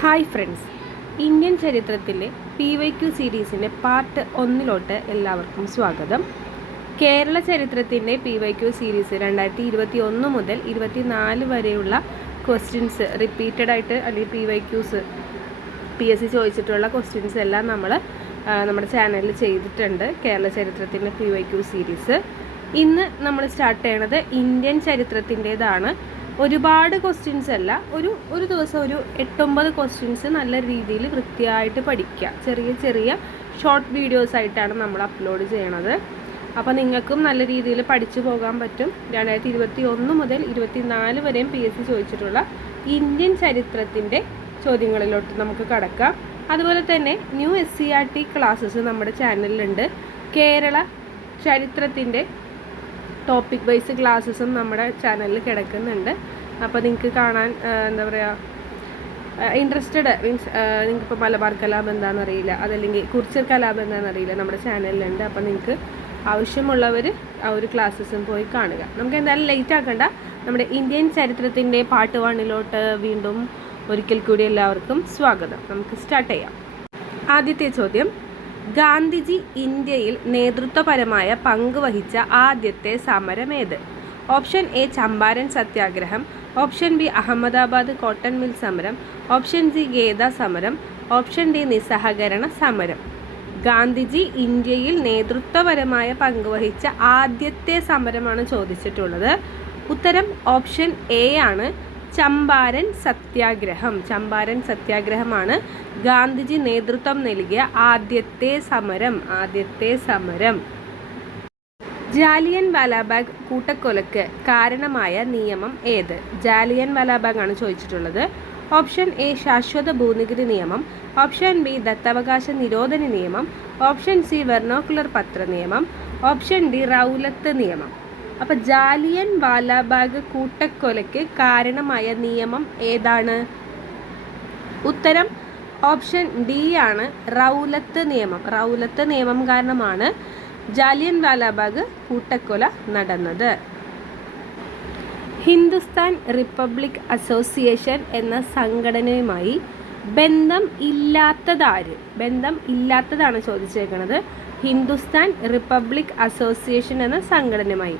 Hi friends, Indian ചരിത്രത്തിലെ PYQ സീരീസിൻ്റെ part 1 എല്ലാവർക്കും സ്വാഗതം. കേരള ചരിത്രത്തിൻ്റെ PYQ സീരീസ് 2021 മുതൽ 2024 വരെയുള്ള ക്വസ്റ്റ്യൻസ് റിപ്പീറ്റഡ് ആയിട്ട് അല്ലെങ്കിൽ PYQs PSC ചോദിച്ചിട്ടുള്ള ക്വസ്റ്റ്യൻസ് എല്ലാം നമ്മൾ നമ്മുടെ ചാനലിൽ ചെയ്തിട്ടുണ്ട്. കേരള ചരിത്രത്തിൻ്റെ PYQ സീരീസ് ഇന്ന് നമ്മൾ സ്റ്റാർട്ട് ചെയ്യണത് ഇന്ത്യൻ ചരിത്രത്തിൻ്റേതാണ്. ഒരുപാട് ക്വസ്റ്റ്യൻസ് അല്ല, ഒരു ദിവസം ഒരു 8-9 ക്വസ്റ്റ്യൻസ് നല്ല രീതിയിൽ വൃത്തിയായിട്ട് പഠിക്കുക. ചെറിയ ചെറിയ ഷോർട്ട് വീഡിയോസ് ആയിട്ടാണ് നമ്മൾ അപ്ലോഡ് ചെയ്യണത്. അപ്പോൾ നിങ്ങൾക്കും നല്ല രീതിയിൽ പഠിച്ചു പോകാൻ പറ്റും. 2021 മുതൽ 2024 വരെയും PSC ചോദിച്ചിട്ടുള്ള ഇന്ത്യൻ ചരിത്രത്തിൻ്റെ ചോദ്യങ്ങളിലോട്ട് നമുക്ക് കടക്കാം. അതുപോലെ തന്നെ ന്യൂ SCERT ക്ലാസ്സസ് നമ്മുടെ ചാനലിലുണ്ട്. കേരള ചരിത്രത്തിൻ്റെ ടോപ്പിക് വൈസ് ക്ലാസ്സസും നമ്മുടെ ചാനലിൽ കിടക്കുന്നുണ്ട്. അപ്പോൾ നിങ്ങൾക്ക് കാണാൻ എന്താ പറയുക, ഇൻട്രസ്റ്റഡ് മീൻസ് നിങ്ങൾക്കിപ്പോൾ മലബാർ കലാപം എന്താണെന്ന് അറിയില്ല, അതല്ലെങ്കിൽ കുറിച്യർ കലാപം എന്താണെന്ന് അറിയില്ല, നമ്മുടെ ചാനലിലുണ്ട്. അപ്പോൾ നിങ്ങൾക്ക് ആവശ്യമുള്ളവർ ആ ഒരു ക്ലാസ്സസും പോയി കാണുക. നമുക്ക് എന്തായാലും ലേറ്റ് ആക്കണ്ട, നമ്മുടെ ഇന്ത്യൻ ചരിത്രത്തിൻ്റെ പാർട്ട് 1 വീണ്ടും ഒരിക്കൽ കൂടി എല്ലാവർക്കും സ്വാഗതം. നമുക്ക് സ്റ്റാർട്ട് ചെയ്യാം. ആദ്യത്തെ ചോദ്യം, ഗാന്ധിജി ഇന്ത്യയിൽ നേതൃത്വപരമായ പങ്ക് വഹിച്ച ആദ്യത്തെ സമരം ഏത്? ഓപ്ഷൻ എ ചമ്പാരൻ സത്യാഗ്രഹം, option B Ahmedabad cotton mill സമരം, ഓപ്ഷൻ സി ഗേദ സമരം, ഓപ്ഷൻ ഡി നിസ്സഹകരണ സമരം. ഗാന്ധിജി ഇന്ത്യയിൽ നേതൃത്വപരമായ പങ്ക് വഹിച്ച ആദ്യത്തെ സമരമാണ് ചോദിച്ചിട്ടുള്ളത്. ഉത്തരം ഓപ്ഷൻ എ ആണ്, ചമ്പാരൻ സത്യാഗ്രഹം. ചമ്പാരൻ സത്യാഗ്രഹമാണ് ഗാന്ധിജി നേതൃത്വം നൽകിയ ആദ്യത്തെ സമരം. ജാലിയൻ വാലാബാഗ് കൂട്ടക്കൊലക്ക് കാരണമായ നിയമം ഏത്? ജാലിയൻ വാലാബാഗ് ആണ് ചോദിച്ചിട്ടുള്ളത്. ഓപ്ഷൻ എ ശാശ്വത ഭൂനികുതി നിയമം, ഓപ്ഷൻ ബി ദത്തവകാശ നിരോധന നിയമം, ഓപ്ഷൻ സി വെർണോക്കുലർ പത്ര നിയമം, ഓപ്ഷൻ ഡി റൗലത്ത് നിയമം. അപ്പോൾ ജാലിയൻ വാലാബാഗ് കൂട്ടക്കൊലയ്ക്ക് കാരണമായ നിയമം ഏതാണ്? ഉത്തരം ഓപ്ഷൻ ഡി ആണ്, റൗലത്ത് നിയമം. റൗലത്ത് നിയമം കാരണമാണ് ജാലിയൻ വാലാബാഗ് കൂട്ടക്കൊല നടന്നത്. ഹിന്ദുസ്ഥാൻ റിപ്പബ്ലിക് അസോസിയേഷൻ എന്ന സംഘടനയുമായി ബന്ധം ഇല്ലാത്തതാണ് ചോദിച്ചേക്കുന്നത്. ഹിന്ദുസ്ഥാൻ റിപ്പബ്ലിക് അസോസിയേഷൻ എന്ന സംഘടനയുമായി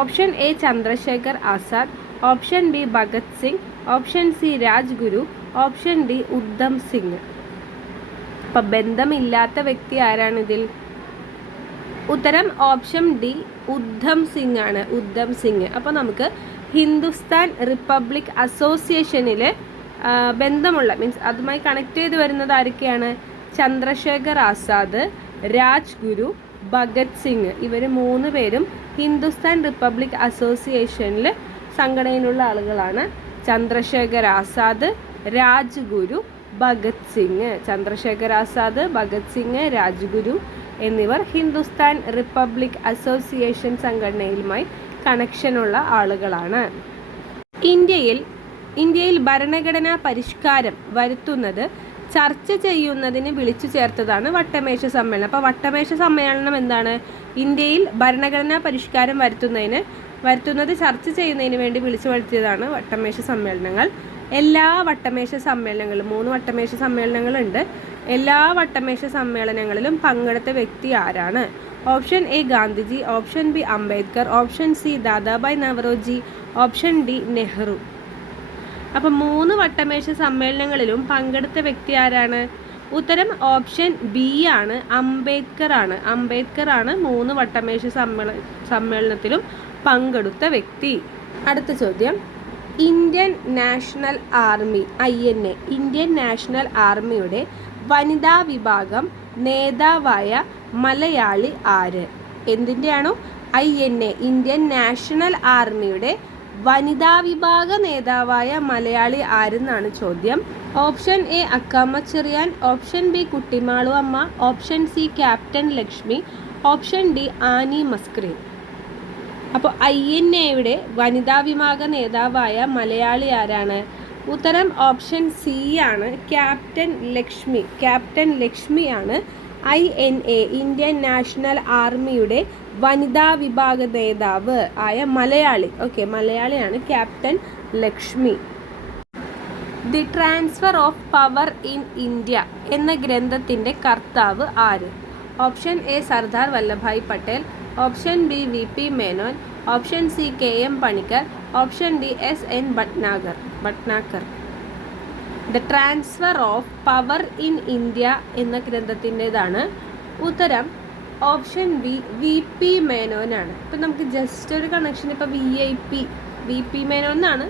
option A Chandrashekhar Azad, option B Bhagat Singh, option C Rajguru, option D Udham Singh. അപ്പം ബന്ധമില്ലാത്ത വ്യക്തി ആരാണിതിൽ? ഉത്തരം ഓപ്ഷൻ ഡി ഉദ്ധം സിംഗ് ആണ്. ഉദ്ധം സിംഗ്. അപ്പോൾ നമുക്ക് ഹിന്ദുസ്ഥാൻ റിപ്പബ്ലിക് അസോസിയേഷനിൽ ബന്ധമുള്ള മീൻസ് അതുമായി കണക്ട് ചെയ്ത് വരുന്നത് ആരൊക്കെയാണ്? ചന്ദ്രശേഖർ ആസാദ്, രാജ്ഗുരു, ഭഗത് സിംഗ്. ഇവർ 3 പേരും ഹിന്ദുസ്ഥാൻ റിപ്പബ്ലിക് അസോസിയേഷനിൽ സംഘടനയിലുള്ള ആളുകളാണ്. ചന്ദ്രശേഖർ ആസാദ്, രാജ്ഗുരു, ഭഗത് സിംഗ്. ചന്ദ്രശേഖർ ആസാദ്, ഭഗത് സിംഗ്, രാജ്ഗുരു എന്നിവർ ഹിന്ദുസ്ഥാൻ റിപ്പബ്ലിക് അസോസിയേഷൻ സംഘടനയുമായി കണക്ഷനുള്ള ആളുകളാണ്. ഇന്ത്യയിൽ ഭരണഘടനാ പരിഷ്കാരം വരുത്തുന്നത് ചർച്ച ചെയ്യുന്നതിന് വിളിച്ചു ചേർത്തതാണ് വട്ടമേശ സമ്മേളനം. അപ്പോൾ വട്ടമേശ സമ്മേളനം എന്താണ്? ഇന്ത്യയിൽ ഭരണഘടനാ പരിഷ്കാരം വരുത്തുന്നത് ചർച്ച ചെയ്യുന്നതിന് വേണ്ടി വിളിച്ചു വരുത്തിയതാണ് വട്ടമേശ സമ്മേളനങ്ങൾ. എല്ലാ വട്ടമേശ സമ്മേളനങ്ങളും 3 വട്ടമേശ സമ്മേളനങ്ങളുണ്ട്. എല്ലാ വട്ടമേശ സമ്മേളനങ്ങളിലും പങ്കെടുത്ത വ്യക്തി ആരാണ്? Option A Gandhiji, option B Ambedkar, option C Dadabhai Naoroji, option D Nehru. അപ്പം 3 വട്ടമേശ സമ്മേളനങ്ങളിലും പങ്കെടുത്ത വ്യക്തി ആരാണ്? ഉത്തരം ഓപ്ഷൻ ബി ആണ്, അംബേദ്കർ ആണ്. അംബേദ്കർ ആണ് 3 വട്ടമേശ സമ്മേളനത്തിലും പങ്കെടുത്ത വ്യക്തി. അടുത്ത ചോദ്യം, Indian national army INA Indian national ആർമിയുടെ വനിതാ വിഭാഗം നേതാവായ മലയാളി ആര്? എന്തിൻ്റെയാണോ? INA ഇന്ത്യൻ നാഷണൽ ആർമിയുടെ വനിതാ വിഭാഗ നേതാവായ മലയാളി ആരെന്നാണ് ചോദ്യം. Option A Accamma Cherian, option B Kuttimalu Amma, option C captain Lakshmi, option D Annie Mascarene. അപ്പോൾ INAയുടെ വനിതാ വിഭാഗ നേതാവായ മലയാളി ആരാണ്? ഉത്തരം ഓപ്ഷൻ സി ആണ്, ക്യാപ്റ്റൻ ലക്ഷ്മി. ക്യാപ്റ്റൻ ലക്ഷ്മിയാണ് INA ഇന്ത്യൻ നാഷണൽ ആർമിയുടെ വനിതാ വിഭാഗ നേതാവ് ആയ മലയാളി. മലയാളിയാണ് captain Lakshmi. The transfer of power in India എന്ന ഗ്രന്ഥത്തിൻ്റെ കർത്താവ് ആര്? Option A Sardar Vallabhbhai Patel, option B V P Menon, option C K M Panicker, option D S N Bhatnagar. The transfer of power in India എന്ന ഗ്രന്ഥത്തിൻ്റെതാണ്. ഉത്തരം ഓപ്ഷൻ ബി വി പി മേനോനാണ്. ഇപ്പം നമുക്ക് just ഒരു connection, ഇപ്പോൾ വി പി മേനോൻ എന്നാണ്.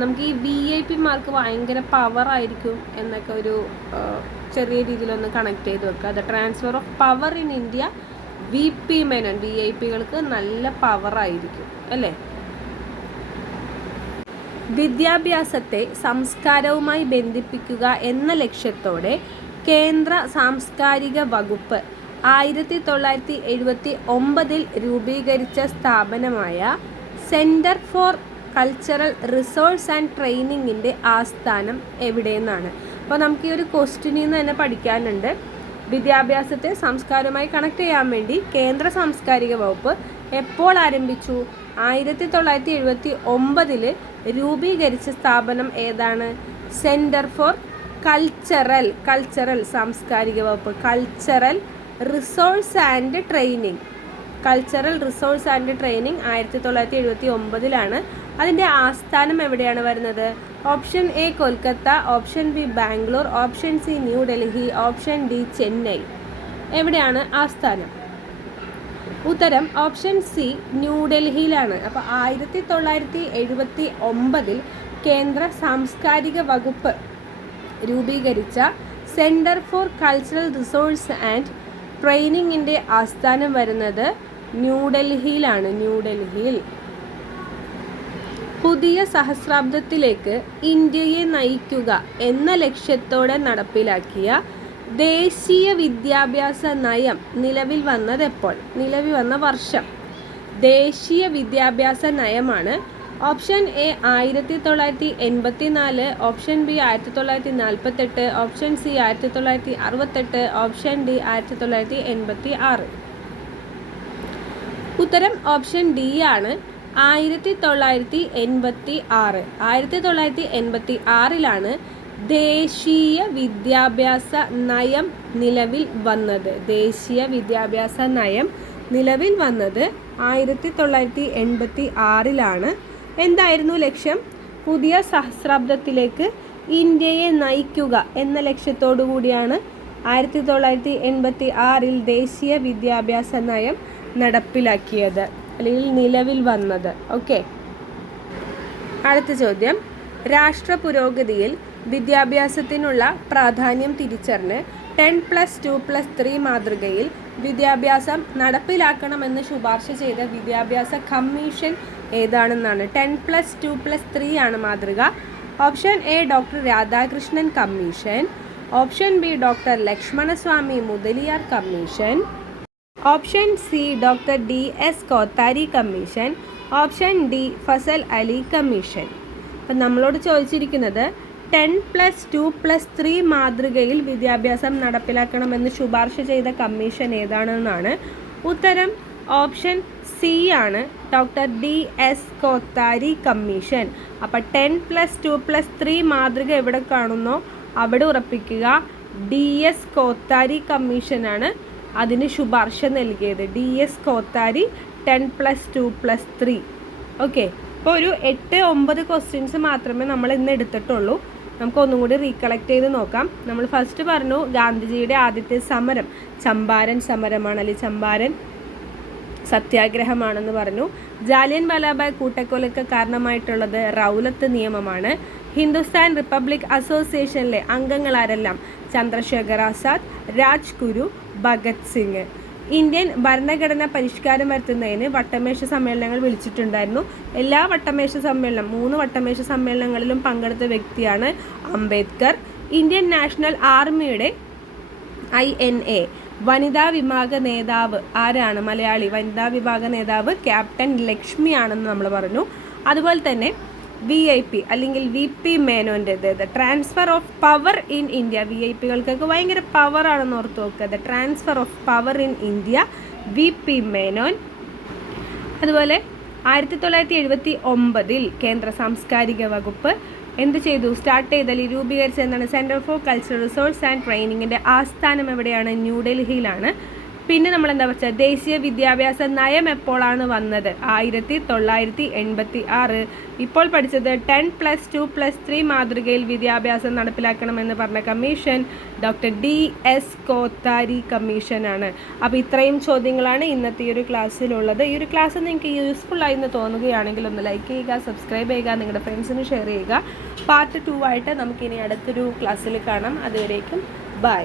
നമുക്ക് ഈ VIP മാർക്ക് ഭയങ്കര പവർ ആയിരിക്കും എന്നൊക്കെ ഒരു ചെറിയ രീതിയിലൊന്ന് കണക്ട് ചെയ്ത് വെക്കുക. The transfer of power in India VIP Menon. VIPകൾക്ക് നല്ല പവർ ആയിരിക്കും അല്ലേ. വിദ്യാഭ്യാസത്തെ സംസ്കാരവുമായി ബന്ധിപ്പിക്കുക എന്ന ലക്ഷ്യത്തോടെ കേന്ദ്ര സാംസ്കാരിക വകുപ്പ് 1979 രൂപീകരിച്ച സ്ഥാപനമായ centre for cultural resource and ട്രെയിനിങ്ങിൻ്റെ ആസ്ഥാനം എവിടെയെന്നാണ്. അപ്പോൾ നമുക്ക് ഈ ഒരു ക്വസ്റ്റ്യനിൽ നിന്ന് തന്നെ പഠിക്കാനുണ്ട്. വിദ്യാഭ്യാസത്തെ സംസ്കാരവുമായി കണക്ട് ചെയ്യാൻ വേണ്ടി കേന്ദ്ര സാംസ്കാരിക വകുപ്പ് എപ്പോൾ ആരംഭിച്ചു? 1979 രൂപീകരിച്ച സ്ഥാപനം ഏതാണ്? സെൻറ്റർ ഫോർ കൾച്ചറൽ സാംസ്കാരിക വകുപ്പ്. കൾച്ചറൽ റിസോഴ്സ് ആൻഡ് ട്രെയിനിങ് 1979 അതിൻ്റെ ആസ്ഥാനം എവിടെയാണ് വരുന്നത്? Option A Kolkata, option B Bangalore, option C New Delhi, option D Chennai. എവിടെയാണ് ആസ്ഥാനം? ഉത്തരം ഓപ്ഷൻ സി ന്യൂഡൽഹിയിലാണ്. അപ്പോൾ 1979 കേന്ദ്ര സാംസ്കാരിക വകുപ്പ് രൂപീകരിച്ച centre for cultural resource and ട്രെയിനിങ്ങിൻ്റെ ആസ്ഥാനം വരുന്നത് ന്യൂഡൽഹിയിലാണ്. ന്യൂഡൽഹിയിൽ. പുതിയ സഹസ്രാബ്ദത്തിലേക്ക് ഇന്ത്യയെ നയിക്കുക എന്ന ലക്ഷ്യത്തോടെ നടപ്പിലാക്കിയ ദേശീയ വിദ്യാഭ്യാസ നയം നിലവിൽ വന്നതെപ്പോൾ? നിലവിൽ വന്ന വർഷം. ദേശീയ വിദ്യാഭ്യാസ നയമാണ്. Option A 1984, option B 1948, option C 1968, option D 1986. ഉത്തരം ഓപ്ഷൻ ഡി ആണ്. 1986. 1986 ദേശീയ വിദ്യാഭ്യാസ നയം നിലവിൽ വന്നത്. ദേശീയ വിദ്യാഭ്യാസ നയം നിലവിൽ വന്നത് 1986. എന്തായിരുന്നു ലക്ഷ്യം? പുതിയ സഹസ്രാബ്ദത്തിലേക്ക് ഇന്ത്യയെ നയിക്കുക എന്ന ലക്ഷ്യത്തോടു കൂടിയാണ് 1986 ദേശീയ വിദ്യാഭ്യാസ നയം നടപ്പിലാക്കിയത് അല്ലെങ്കിൽ നിലവിൽ വന്നത്. ഓക്കെ, അടുത്ത ചോദ്യം. രാഷ്ട്ര പുരോഗതിയിൽ വിദ്യാഭ്യാസത്തിനുള്ള പ്രാധാന്യം തിരിച്ചറിഞ്ഞ് 10+2+3 മാതൃകയിൽ വിദ്യാഭ്യാസം നടപ്പിലാക്കണമെന്ന് ശുപാർശ ചെയ്ത വിദ്യാഭ്യാസ കമ്മീഷൻ ഏതാണെന്നാണ്. 10+2+3 ആണ് മാതൃക. Option A doctor Radhakrishnan commission, option B doctor Lakshmanaswami Mudaliar commission, option C doctor DS Kothari commission, option D Fazal Ali commission. അപ്പം നമ്മളോട് ചോദിച്ചിരിക്കുന്നത് 10+2+3 മാതൃകയിൽ വിദ്യാഭ്യാസം നടപ്പിലാക്കണമെന്ന് ശുപാർശ ചെയ്ത കമ്മീഷൻ ഏതാണെന്നാണ്. ഉത്തരം ഓപ്ഷൻ സി ആണ്, ഡോക്ടർ DS കോത്താരി കമ്മീഷൻ. അപ്പം 10+2+3 മാതൃക എവിടെ കാണുന്നോ അവിടെ ഉറപ്പിക്കുക. DS കോത്താരി കമ്മീഷനാണ് അതിന് ശുപാർശ നൽകിയത്. DS കോത്താരി 10+2+3. ഓക്കെ, അപ്പോൾ ഒരു 8-9 ക്വസ്റ്റ്യൻസ് മാത്രമേ നമ്മൾ ഇന്ന് എടുത്തിട്ടുള്ളൂ. നമുക്കൊന്നും കൂടി റീകളക്ട് ചെയ്ത് നോക്കാം. നമ്മൾ ഫസ്റ്റ് പറഞ്ഞു ഗാന്ധിജിയുടെ ആദ്യത്തെ സമരം ചമ്പാരൻ സമരമാണ്, അല്ലെങ്കിൽ ചമ്പാരൻ സത്യാഗ്രഹമാണെന്ന് പറഞ്ഞു. ജാലിയൻ വാലാബാഗ് കൂട്ടക്കൊലയ്ക്ക് കാരണമായിട്ടുള്ളത് റൗലത്ത് നിയമമാണ്. ഹിന്ദുസ്ഥാൻ റിപ്പബ്ലിക് അസോസിയേഷനിലെ അംഗങ്ങൾ ആരെല്ലാം? ചന്ദ്രശേഖർ ആസാദ്, രാജ്ഗുരു, ഭഗത് സിംഗ്. ഇന്ത്യൻ ഭരണഘടന പരിഷ്കാരം വരുത്തുന്നതിന് വട്ടമേശ സമ്മേളനങ്ങൾ വിളിച്ചിട്ടുണ്ടായിരുന്നു. എല്ലാ വട്ടമേശ സമ്മേളനം 3 വട്ടമേശ സമ്മേളനങ്ങളിലും പങ്കെടുത്ത വ്യക്തിയാണ് അംബേദ്കർ. ഇന്ത്യൻ നാഷണൽ ആർമിയുടെ INA വനിതാ വിഭാഗ നേതാവ് ആരാണ്? മലയാളി വനിതാ വിഭാഗ നേതാവ് ക്യാപ്റ്റൻ ലക്ഷ്മി ആണെന്ന് നമ്മൾ പറഞ്ഞു. അതുപോലെ തന്നെ VIP അല്ലെങ്കിൽ VP മേനോൻ്റെത് transfer of power in India. VIPകൾക്കൊക്കെ ഭയങ്കര പവർ ആണെന്ന് ഓർത്ത് നോക്കുക. Transfer of power in India VP Menon. അതുപോലെ 1979 കേന്ദ്ര സാംസ്കാരിക വകുപ്പ് എന്ത് ചെയ്തു? സ്റ്റാർട്ട് ചെയ്തതിൽ രൂപീകരിച്ച എന്താണ്? Centre for cultural resource and ട്രെയിനിങ്ങിൻ്റെ ആസ്ഥാനം എവിടെയാണ്? ന്യൂഡൽഹിയിലാണ്. പിന്നെ നമ്മൾ എന്താ വെച്ചാൽ ദേശീയ വിദ്യാഭ്യാസ നയം എപ്പോഴാണ് വന്നത്? 1986. ഇപ്പോൾ പഠിച്ചത് 10+2+3 മാതൃകയിൽ വിദ്യാഭ്യാസം നടപ്പിലാക്കണമെന്ന് പറഞ്ഞ കമ്മീഷൻ ഡോക്ടർ DS കോത്താരി കമ്മീഷനാണ്. അപ്പോൾ ഇത്രയും ചോദ്യങ്ങളാണ് ഇന്നത്തെ ഈ ഒരു ക്ലാസ്സിലുള്ളത്. ഈ ഒരു ക്ലാസ് നിങ്ങൾക്ക് യൂസ്ഫുൾ ആയി എന്ന് തോന്നുകയാണെങ്കിൽ ഒന്ന് ലൈക്ക് ചെയ്യുക, സബ്സ്ക്രൈബ് ചെയ്യുക, നിങ്ങളുടെ ഫ്രണ്ട്സിന് ഷെയർ ചെയ്യുക. പാർട്ട് 2 ആയിട്ട് നമുക്കിനി അടുത്തൊരു ക്ലാസ്സിൽ കാണാം. അതുവരേക്കും ബൈ.